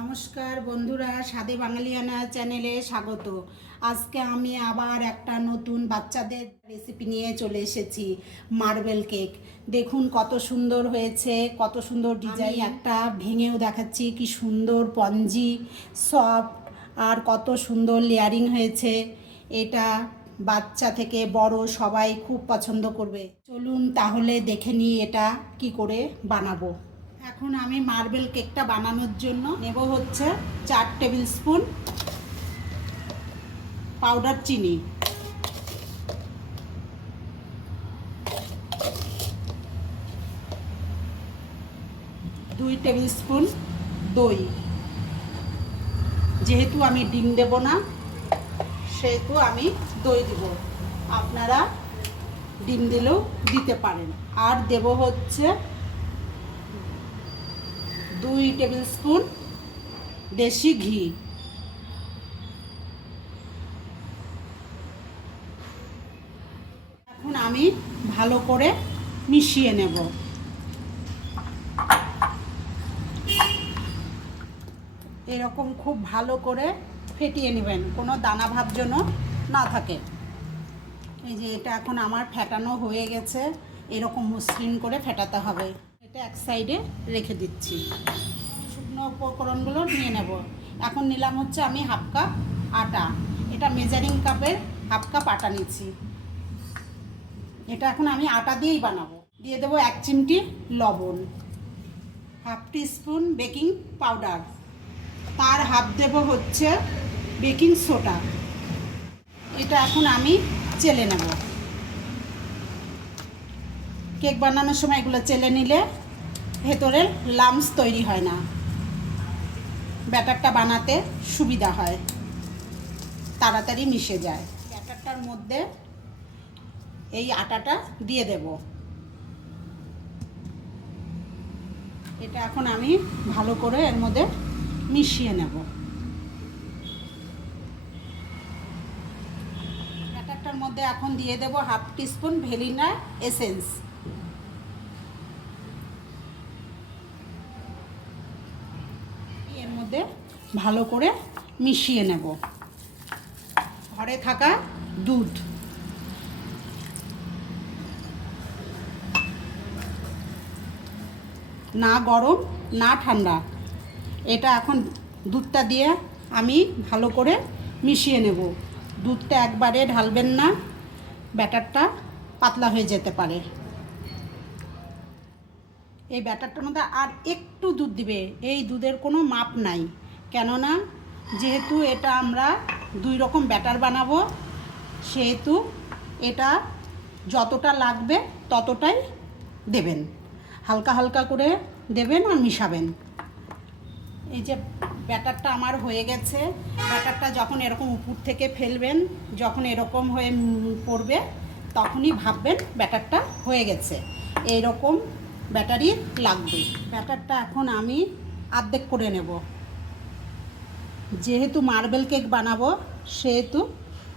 নমস্কার বন্ধুরা, স্বাদে বাঙালিয়ানা চ্যানেলে স্বাগত। আজকে আমি আবার একটা নতুন বাচ্চাদের রেসিপি নিয়ে চলে এসেছি, মার্বেল কেক। দেখুন কত সুন্দর হয়েছে, কত সুন্দর ডিজাইন। একটা ভেঙেও দেখাচ্ছি কি সুন্দর স্পঞ্জি, সফট আর কত সুন্দর লেয়ারিং হয়েছে। এটা বাচ্চা থেকে বড় সবাই খুব পছন্দ করবে। চলুন তাহলে দেখে নিই এটা কি করে বানাবো। এখন আমি মার্বেল কেকটা বানানোর জন্য নেব হচ্ছে 4 টেবিল স্পুন পাউডার চিনি, 2 টেবিল স্পুন দই। যেহেতু আমি ডিম দেব না সেহেতু আমি দই দিব, আপনারা ডিম দিলেও দিতে পারেন। আর দেব হচ্ছে 2 টেবিল স্পুন দেশি ঘি। এখন আমি ভালো করে মিশিয়ে নেব। এরকম খুব ভালো করে ফেটিয়ে নেবেন, কোনো দানা ভাব যেন না থাকে। এই যে এটা এখন আমার ফেটানো হয়ে গেছে, এরকম মসৃণ করে ফেটাতে হবে। এটা এক সাইডে রেখে দিচ্ছি। শুকনো উপকরণগুলো নিয়ে নেব। এখন নিলাম হচ্ছে আমি হাফ কাপ আটা। এটা মেজারিং কাপের হাফ কাপ আটা নিচ্ছি। এটা এখন আমি আটা দিয়েই বানাবো। দিয়ে দেবো 1 চিমটি লবণ, হাফ টিস্পুন বেকিং পাউডার, তার হাফ দেব হচ্ছে বেকিং সোডা। এটা এখন আমি চেলে নেব। কেক বানানোর সময় এগুলো চেলে নিলে ভেতরের লাম্পস তৈরি হয় না, ব্যাটারটা বানাতে সুবিধা হয়, তাড়াতাড়ি মিশে যায়। ব্যাটারটার মধ্যে এই আটাটা দিয়ে দেব। এটা এখন আমি ভালো করে এর মধ্যে মিশিয়ে নেব। ব্যাটারটার মধ্যে এখন দিয়ে দেব হাফ টিস্পুন ভ্যানিলা এসেন্স। এর মধ্যে ভালো করে মিশিয়ে নেব। ঘরে থাকা দুধ, না গরম না ঠান্ডা, এটা এখন দুধটা দিয়ে আমি ভালো করে মিশিয়ে নেব। দুধটা একবারে ঢালবেন না, ব্যাটারটা পাতলা হয়ে যেতে পারে। এই ব্যাটারটার মধ্যে আর একটু দুধ দিবে, এই দুধের কোনো মাপ নাই, কেননা যেহেতু এটা আমরা 2 রকম ব্যাটার বানাবো, সেহেতু এটা যতটা লাগবে ততটাই দেবেন। হালকা হালকা করে দেবেন আর মিশাবেন। এই যে ব্যাটারটা আমার হয়ে গেছে। ব্যাটারটা যখন এরকম উপর থেকে ফেলবেন, যখন এরকম হয়ে পড়বে, তখনই ভাববেন ব্যাটারটা হয়ে গেছে। এই রকম ব্যাটারই লাগবে। ব্যাটারটা এখন আমি অর্ধেক করে নেব। যেহেতু মার্বেল কেক বানাবো সেহেতু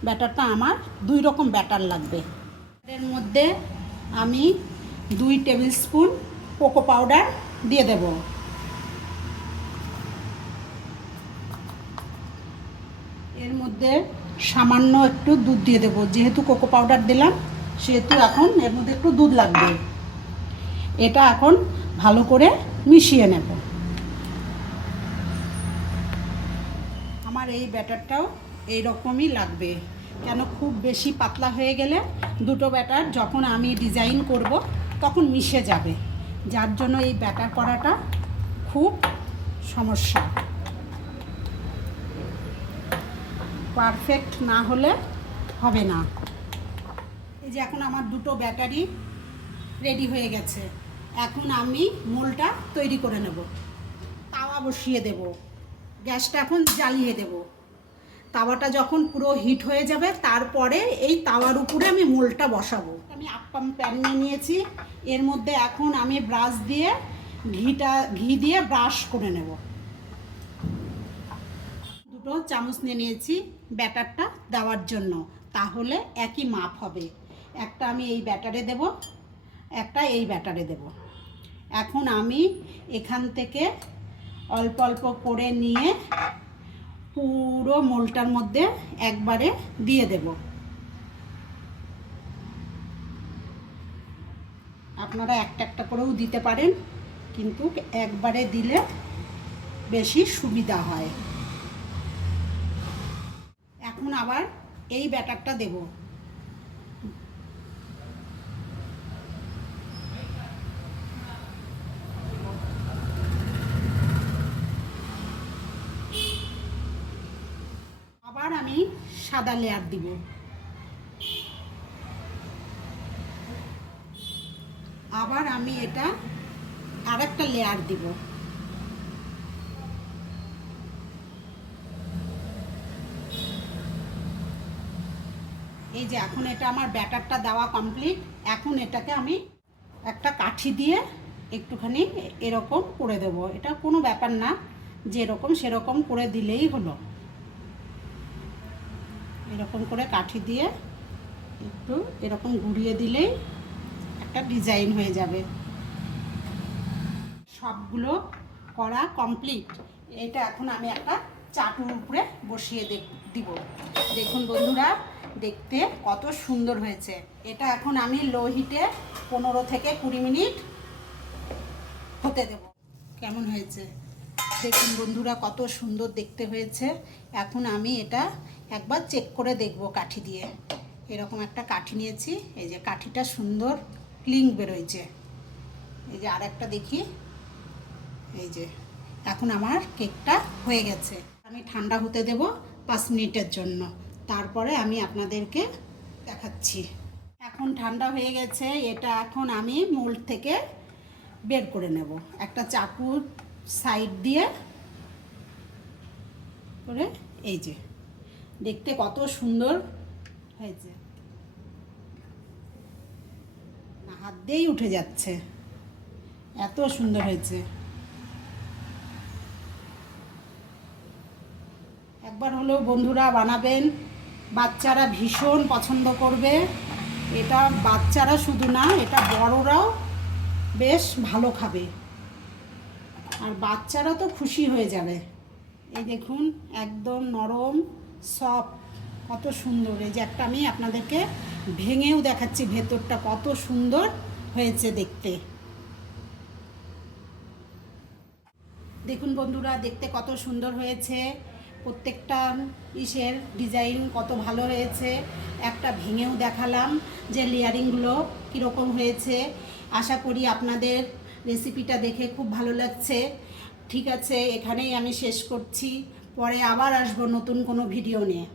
ব্যাটারটা আমার 2 রকম ব্যাটার লাগবে। এর মধ্যে আমি 2 টেবিল স্পুন কোকো পাউডার দিয়ে দেব। এর মধ্যে সামান্য একটু দুধ দিয়ে দেব। যেহেতু কোকো পাউডার দিলাম সেহেতু এখন এর মধ্যে একটু দুধ লাগবে। এটা এখন ভালো করে মিশিয়ে নেব। আমার এই ব্যাটারটাও এই রকমই লাগবে, কেন খুব বেশি পাতলা হয়ে গেলে দুটো ব্যাটার যখন আমি ডিজাইন করব তখন মিশে যাবে, যার জন্য এই ব্যাটার করাটা খুব সমস্যা। পারফেক্ট না হলে হবে না। এই যে এখন আমার দুটো ব্যাটারি রেডি হয়ে গেছে। এখন আমি মোলটা তৈরি করে নেব। তাওয়া বসিয়ে দেব, গ্যাসটা এখন জ্বালিয়ে দেব। তাওয়াটা যখন পুরো হিট হয়ে যাবে তারপরে এই তাওয়ার উপরে আমি মোলটা বসাবো। আমি আপ্পাম প্যান নিয়ে নিয়েছি, এর মধ্যে এখন আমি ব্রাশ দিয়ে ঘি দিয়ে ব্রাশ করে নেব। 2 চামচ নিয়ে নিয়েছি ব্যাটারটা দেওয়ার জন্য, তাহলে একই মাপ হবে। একটা আমি এই ব্যাটারে দেব, একটা এই ব্যাটারে দেব। এখন আমি এখান থেকে অল্প অল্প করে নিয়ে পুরো মোলটার মধ্যে একবারে দিয়ে দেব। আপনারা একটা একটা করেও দিতে পারেন, কিন্তু একবারে দিলে বেশি সুবিধা হয়। এখন আবার এই ব্যাটারটা দেব। আবার আমি সাদা লেয়ার দিব। আবার আমি এটা আরেকটা লেয়ার দিব। এই যে এখন এটা আমার ব্যাটারটা দেওয়া কমপ্লিট। এখন এটাকে আমি একটা কাঠি দিয়ে একটুখানি এরকম করে দেব। এটা কোনো ব্যাপার না, যেরকম সেরকম করে দিলেই হলো। এরকম করে কাঠি দিয়ে একটু এরকম ঘুরিয়ে দিলেই একটা ডিজাইন হয়ে যাবে। সবগুলো করা কমপ্লিট। এটা এখন আমি একটা চাটুর উপরে বসিয়ে দিব। দেখুন বন্ধুরা, দেখতে কত সুন্দর হয়েছে। এটা এখন আমি লো হিটে 15 থেকে 20 মিনিট হতে দেব। কেমন হয়েছে দেখুন বন্ধুরা, কত সুন্দর দেখতে হয়েছে। এখন আমি এটা একবার চেক করে দেখব কাঠি দিয়ে। এরকম একটা কাঠি নিয়েছি, এই যে কাঠিটা সুন্দর ক্লিন বেরোয়ছে। এই যে আরেকটা দেখি, এই যে এখন আমার কেকটা হয়ে গেছে। আমি ঠান্ডা হতে দেব 5 মিনিটের জন্য, তারপরে আমি আপনাদেরকে দেখাচ্ছি। এখন ঠান্ডা হয়ে গেছে, এটা এখন আমি মোল্ড থেকে বের করে নেব। একটা চাকুর সাইড দিয়ে করে, এই যে দেখতে কত সুন্দর হয়েছে, না হাত দিয়েই উঠে যাচ্ছে, এত সুন্দর হয়েছে। একবার হলেও বন্ধুরা বানাবেন, বাচ্চারা ভীষণ পছন্দ করবে। এটা বাচ্চারা শুধু না, এটা বড়রাও বেশ ভালো খাবে, আর বাচ্চারা তো খুশি হয়ে যাবে। এই দেখুন একদম নরম সফট, কত সুন্দর। এই যে একটা আমি আপনাদেরকে ভেঙেও দেখাচ্ছি, ভেতরটা কত সুন্দর হয়েছে দেখতে। দেখুন বন্ধুরা, দেখতে কত সুন্দর হয়েছে। প্রত্যেকটা ইসের ডিজাইন কত ভালো হয়েছে। একটা ভেঙেও দেখালাম যে লেয়ারিংগুলো কীরকম হয়েছে। আশা করি আপনাদের রেসিপিটা দেখে খুব ভালো লাগছে। ঠিক আছে, এখানেই আমি শেষ করছি। পরে আবার আসবো নতুন কোনো ভিডিও নিয়ে।